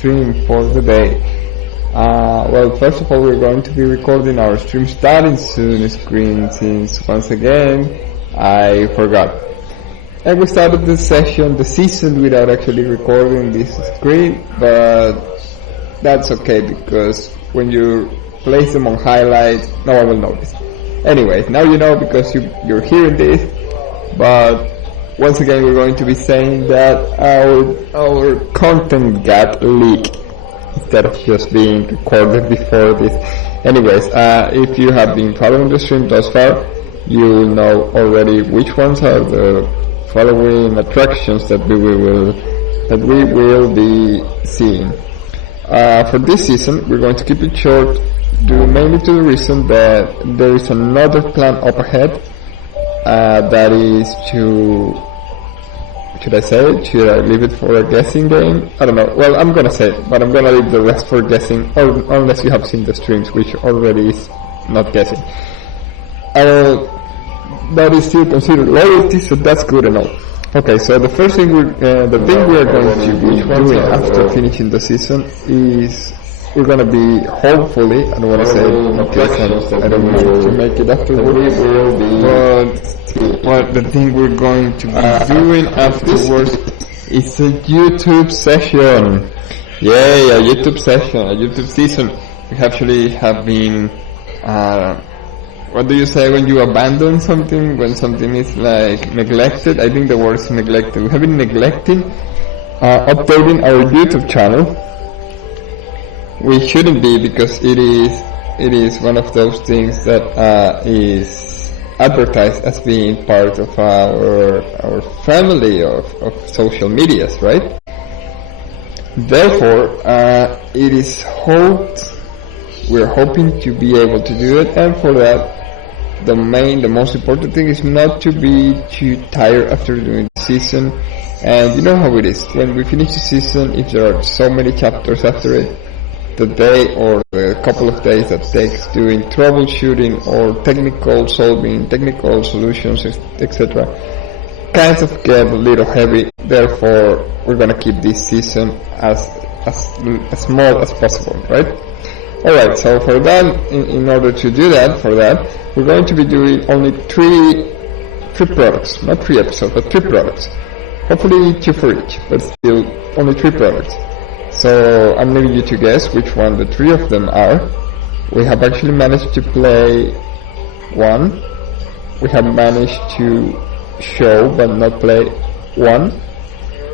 stream for the day. Well, first of all, we're going to be recording our stream starting soon screen, since once again I forgot. And we started the season without actually recording this screen, but that's okay because when you place them on highlights, no one will notice. Anyway, now you know because you're hearing this, but once again we're going to be saying that our content got leaked instead of just being recorded before this. Anyways, if you have been following the stream thus far, you will know already which ones are the following attractions that we will be seeing. For this season, we're going to keep it short, due mainly to the reason that there is another plan up ahead. That is to... Should I say it? Should I leave it for a guessing game? I don't know. Well, I'm gonna say it, but I'm gonna leave the rest for guessing, or unless you have seen the streams, which already is not guessing. That is still considered loyalty, so that's good and all. Okay, so the first thing we are going to be doing after finishing the season is we're gonna be, hopefully, I don't wanna say I don't want to make it afterwards, but the thing we're going to be doing afterwards is a YouTube session. Yay, a YouTube session, a YouTube season. We actually have been, what do you say when you abandon something, when something is like neglected? I think the word is neglected. We have been neglecting updating our YouTube channel. We shouldn't be, because it is one of those things that is advertised as being part of our family of social medias, right? Therefore, it is we're hoping to be able to do it, and for that, the most important thing is not to be too tired after doing the season. And you know how it is, when we finish the season, if there are so many chapters after it, the day or the couple of days that takes doing troubleshooting or technical solutions, etc., kind of get a little heavy. Therefore, we're gonna keep this season as small as possible, right? Alright, so for that, in order to do that, we're going to be doing only three products, not 3 episodes, but 3 products. Hopefully 2 for each, but still only 3 products. So I'm leaving you to guess which one the 3 of them are. We have actually managed to play 1. We have managed to show but not play 1,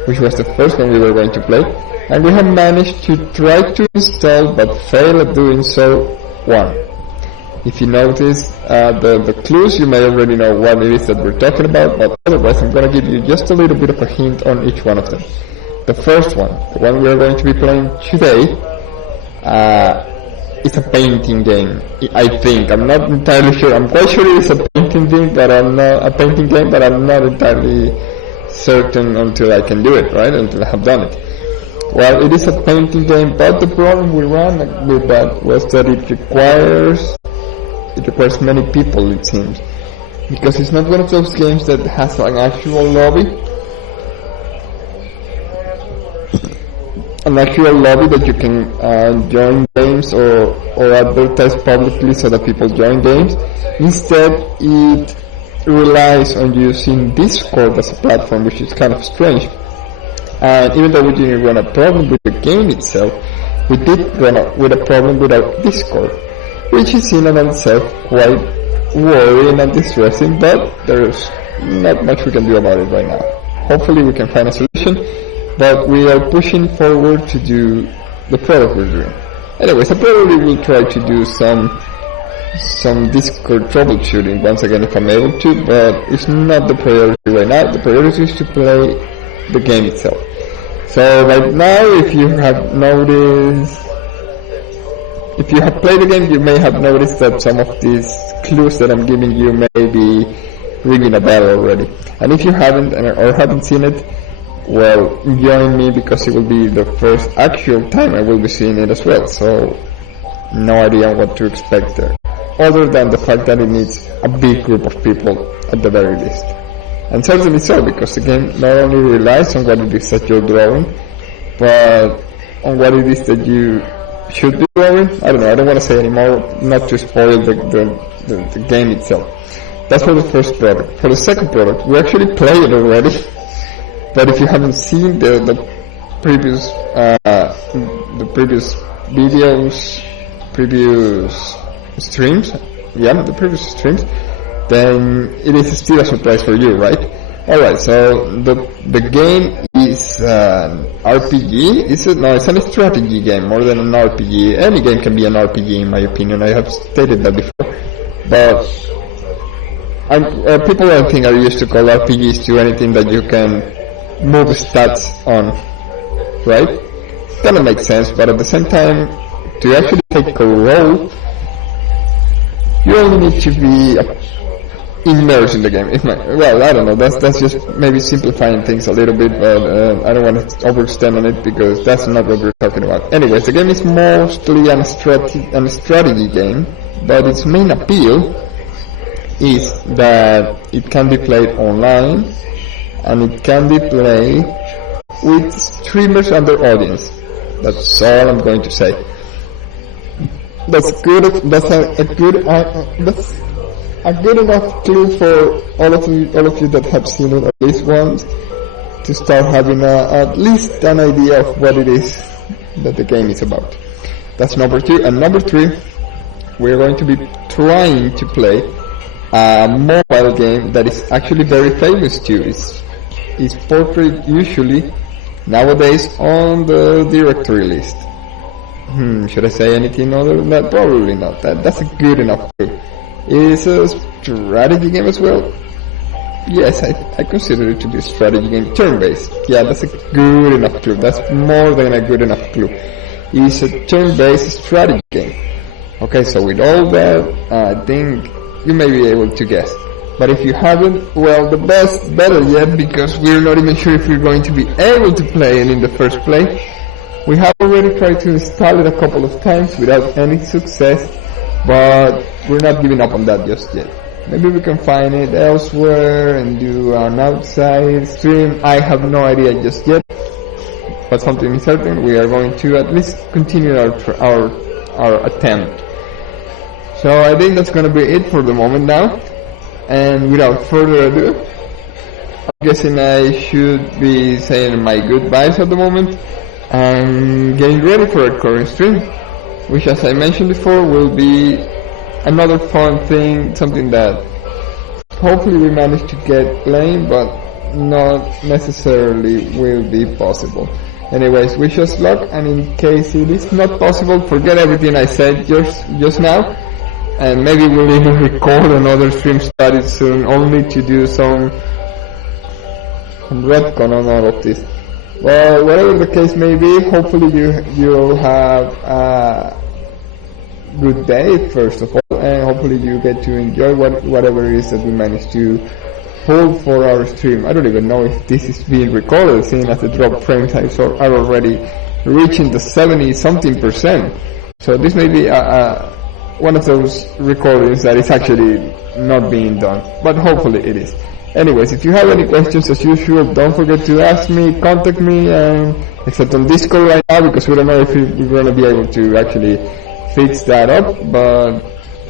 which was the first one we were going to play. And we have managed to try to install but fail at doing so 1. If you notice the clues, you may already know what it is that we're talking about, but otherwise I'm going to give you just a little bit of a hint on each one of them. The first one, the one we are going to be playing today, is a painting game. I think. I'm not entirely sure. I'm quite sure it is a painting game, but I'm not entirely certain until I can do it, right? Until I have done it. Well, it is a painting game, but the problem we ran with that was that it requires many people, it seems, because it's not one of those games that has an actual lobby. An actual lobby that you can join games or advertise publicly so that people join games. Instead, it relies on using Discord as a platform, which is kind of strange. And even though we didn't run a problem with the game itself, we did run with a problem with our Discord, which is in and of itself quite worrying and distressing, but there's not much we can do about it right now. Hopefully we can find a solution, but we are pushing forward to do the product we're doing. Anyways, I probably will try to do some Discord troubleshooting once again if I'm able to, but it's not the priority right now. The priority is to play the game itself. So right now, if you have played the game, you may have noticed that some of these clues that I'm giving you may be ringing a bell already. And if you haven't or haven't seen it, well, join me, because it will be the first actual time I will be seeing it as well. So no idea what to expect there, other than the fact that it needs a big group of people at the very least. And certainly so, because the game not only relies on what it is that you're drawing, but on what it is that you should be doing. I don't know, I don't want to say anymore, not to spoil the game itself. That's for the first product. For the second product, we actually played it already, but if you haven't seen the previous videos, previous streams, then it is still a surprise for you, right? Alright, so the game is an RPG. It's a strategy game more than an RPG. Any game can be an RPG in my opinion, I have stated that before. But people I think are used to call RPGs to anything that you can move stats on, right? Kinda makes sense, but at the same time, to actually take a role, you only need to be immersed in the game. Well, I don't know, that's just maybe simplifying things a little bit, but I don't want to overextend on it because that's not what we're talking about. Anyways, the game is mostly a strategy game, but its main appeal is that it can be played online and it can be played with streamers and their audience. That's all I'm going to say. That's a good enough clue for all of you that have seen it at least once, to start having at least an idea of what it is that the game is about. That's number 2. And number 3, we're going to be trying to play a mobile game that is actually very famous too. It's portrayed usually nowadays on the directory list. Should I say anything other than that? Probably not. That's a good enough clue. It's a strategy game as well. Yes, I consider it to be a strategy game. Turn-based. Yeah, that's a good enough clue. That's more than a good enough clue. It's a turn-based strategy game. Okay, so with all that, I think you may be able to guess. But if you haven't, well, better yet, because we're not even sure if we're going to be able to play it in the first place. We have already tried to install it a couple of times without any success, but we're not giving up on that just yet. Maybe we can find it elsewhere and do an outside stream. I have no idea just yet, but something is certain, we are going to at least continue our attempt. So I think that's going to be it for the moment now. And without further ado, I'm guessing I should be saying my goodbyes at the moment and getting ready for a current stream, which, as I mentioned before, will be another fun thing, something that hopefully we manage to get playing, but not necessarily will be possible. Anyways, wish us luck, and in case it is not possible, forget everything I said just now, and maybe we'll even record another stream started soon, only to do some retcon on all of this. Well, whatever the case may be, hopefully you'll have a good day first of all, and hopefully you get to enjoy whatever it is that we managed to hold for our stream. I don't even know if this is being recorded, seeing as the drop frames are already reaching the 70-something%. So this may be one of those recordings that is actually not being done, but hopefully it is. Anyways, if you have any questions, as usual, don't forget to ask me, contact me, except on Discord right now, because we don't know if we're going to be able to actually fix that up, but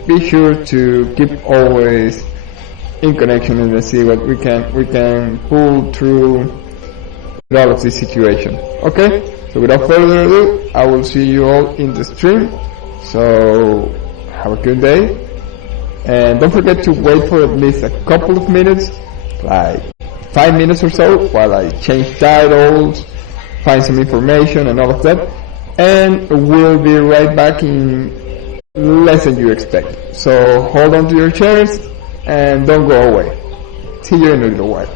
be sure to keep always in connection and see what we can pull through with all of this situation. Okay, so without further ado, I will see you all in the stream. So have a good day, and don't forget to wait for at least a couple of minutes, like 5 minutes or so, while I change titles, find some information and all of that, and we'll be right back in less than you expect. So hold on to your chairs and don't go away. See you in a little while.